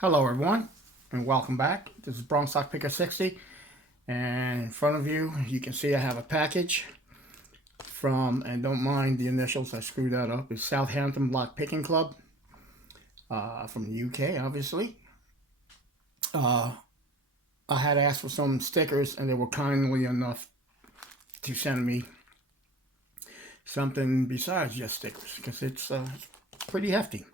Hello everyone, and welcome back. This is Bronx Lock Picker 60, and in front of you, you can see I have a package from, and don't mind the initials, I screwed that up, it's Southampton Lock Picking Club, from the UK, obviously. I had asked for some stickers, and they were kindly enough to send me something besides just stickers, because it's pretty hefty.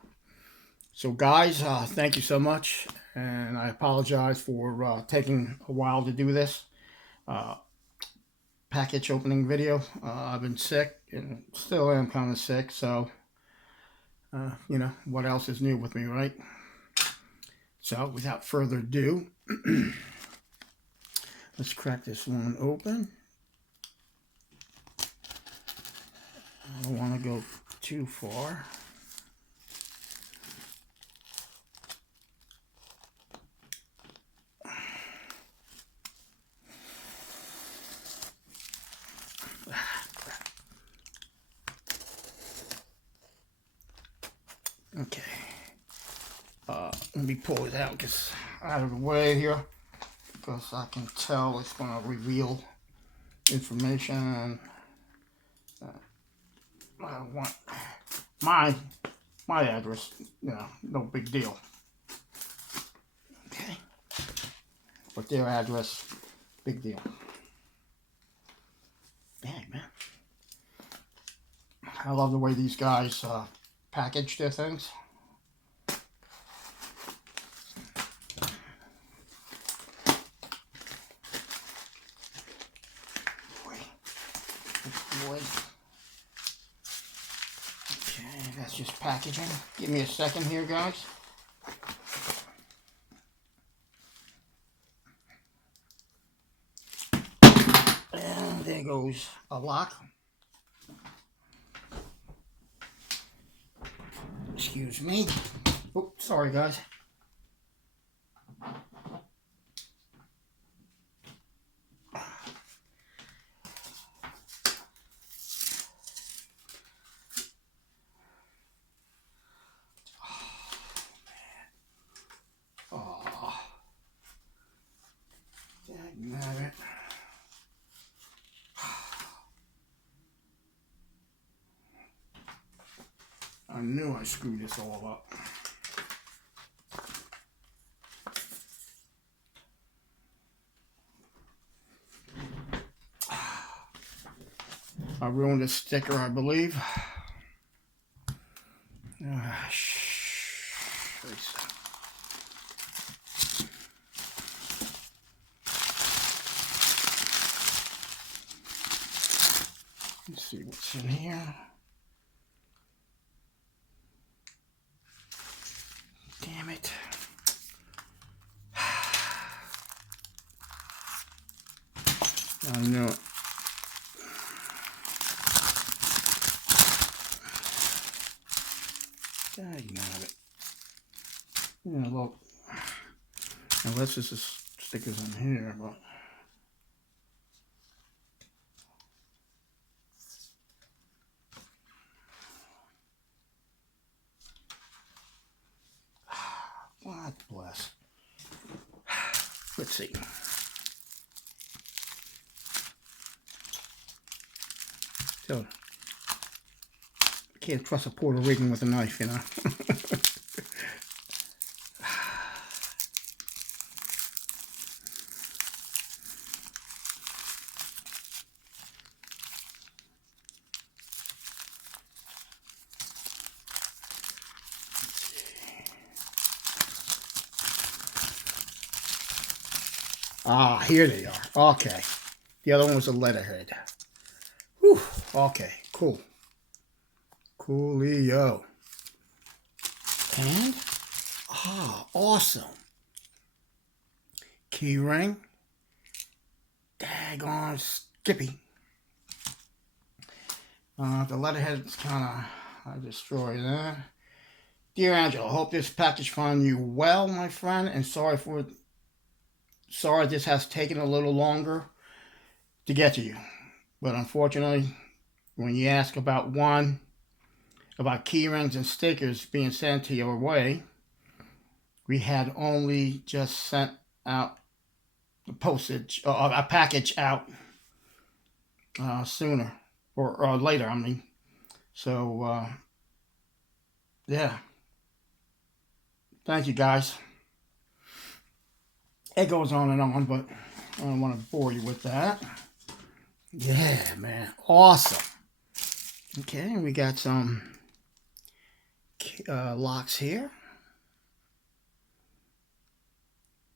So guys, thank you so much, and I apologize for taking a while to do this package opening video. I've been sick, and still am kind of sick, so, you know, what else is new with me, right? So, without further ado, let's crack this one open. I don't want to go too far. Okay, let me pull it out out of the way here, because I can tell it's going to reveal information, and I don't want my address, you know, no big deal. Okay, but their address, big deal. Dang, man, I love the way these guys package their things. Boy. Okay, that's just packaging. Give me a second here, guys. And there goes a lock. Excuse me. Oh, sorry, guys. Oh, dang it. I knew I screwed this all up. I ruined a sticker, I believe. Let's see what's in here. Damn it. I knew it. Dang it. Yeah, look. Unless this is stickers in here, but. God bless. Let's see. So, I can't trust a Puerto Rican with a knife, you know. Ah, here they are. Okay. The other one was a letterhead. Whew. Okay, cool. Coolio. And, awesome. Key ring. Daggone Skippy. The letterhead's kind of, I destroyed that. Dear Angela, I hope this package finds you well, my friend, and sorry this has taken a little longer to get to you. But unfortunately, when you ask about key rings and stickers being sent to your way, we had only just sent out the postage, a package out sooner or later, I mean. So, yeah. Thank you, guys. It goes on and on, but I don't want to bore you with that. Yeah, man. Awesome. Okay, we got some locks here.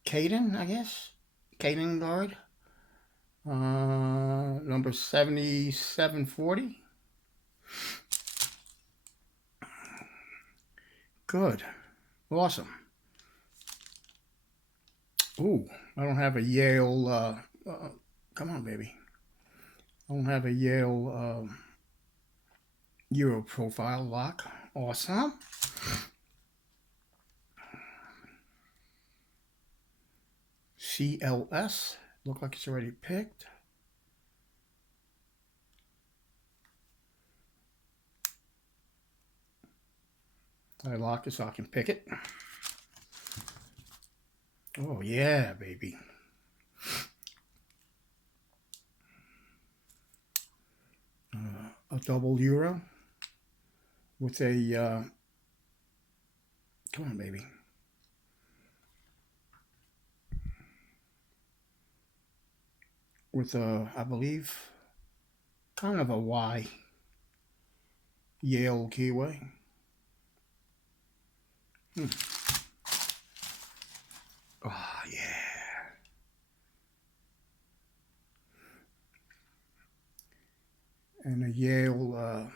Caden, I guess. Caden guard. Number 7740. Good. Awesome. Ooh, I don't have a Yale, come on, baby. I don't have a Yale Euro profile lock. Awesome. CLS. Look like it's already picked. I lock it so I can pick it. Oh, yeah, baby. A double Euro with a, come on, baby. With a, I believe, kind of a Y Yale keyway. Oh, yeah. And a Yale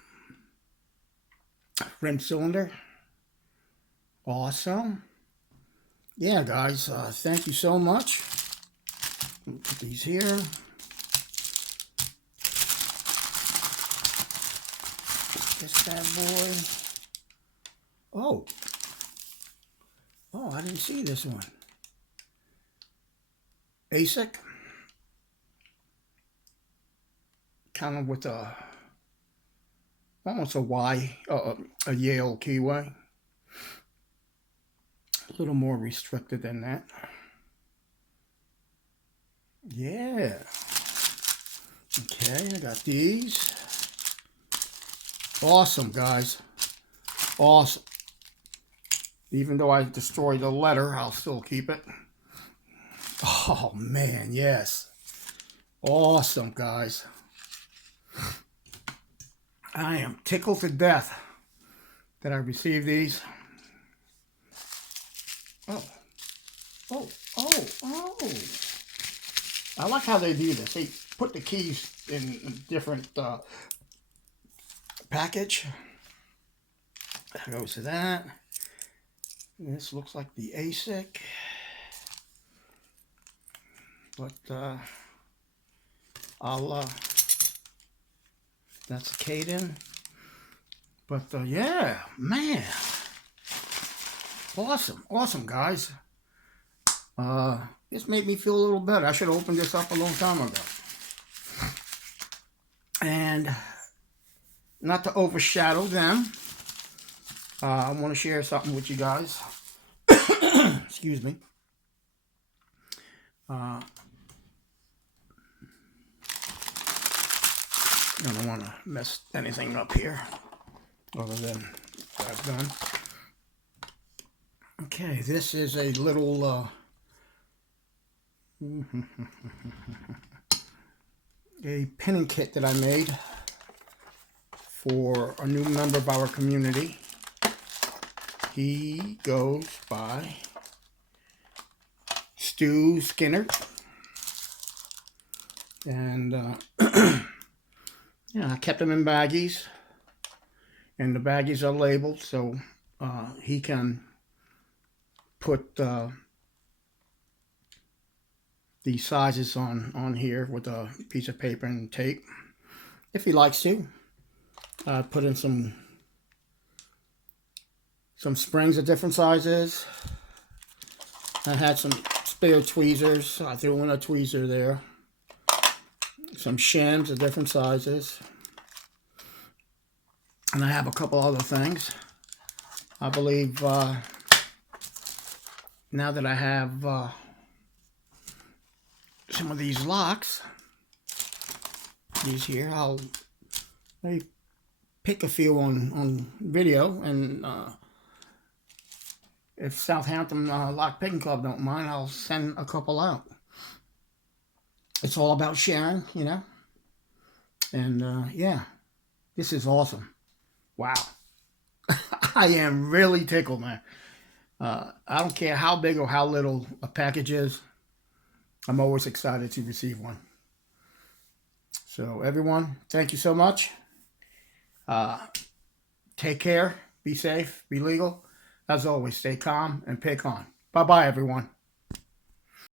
rim cylinder. Awesome. Yeah, guys, thank you so much. Put these here. This bad boy. Oh. Oh, I didn't see this one. ASIC. Kind of with a, almost a Y, a Yale keyway. A little more restricted than that. Yeah. Okay, I got these. Awesome, guys. Awesome. Even though I destroyed the letter, I'll still keep it. Oh, man, yes. Awesome, guys. I am tickled to death that I received these. Oh. Oh, oh, oh. I like how they do this. They put the keys in a different package. That goes to that. This looks like the ASIC. But I'll that's a Caden. But yeah, man. Awesome, guys. This made me feel a little better. I should have opened this up a long time ago. And not to overshadow them, I want to share something with you guys. Excuse me. I don't want to mess anything up here other than what I've done. Okay, this is a little a pinning kit that I made for a new member of our community. He goes by Stu Skinner. And yeah, I kept them in baggies. And the baggies are labeled so he can put the sizes on here with a piece of paper and tape if he likes to. Put in some springs of different sizes. I had some spare tweezers. I threw in a tweezer there. Some shims of different sizes. And I have a couple other things. I believe now that I have some of these locks, these here, I'll maybe pick a few on video, and if Southampton Lock Picking Club don't mind, I'll send a couple out. It's all about sharing, you know. And yeah, this is awesome. Wow. I am really tickled, man. I don't care how big or how little a package is. I'm always excited to receive one. So everyone, thank you so much. Take care. Be safe. Be legal. As always, stay calm and pick on. Bye-bye, everyone.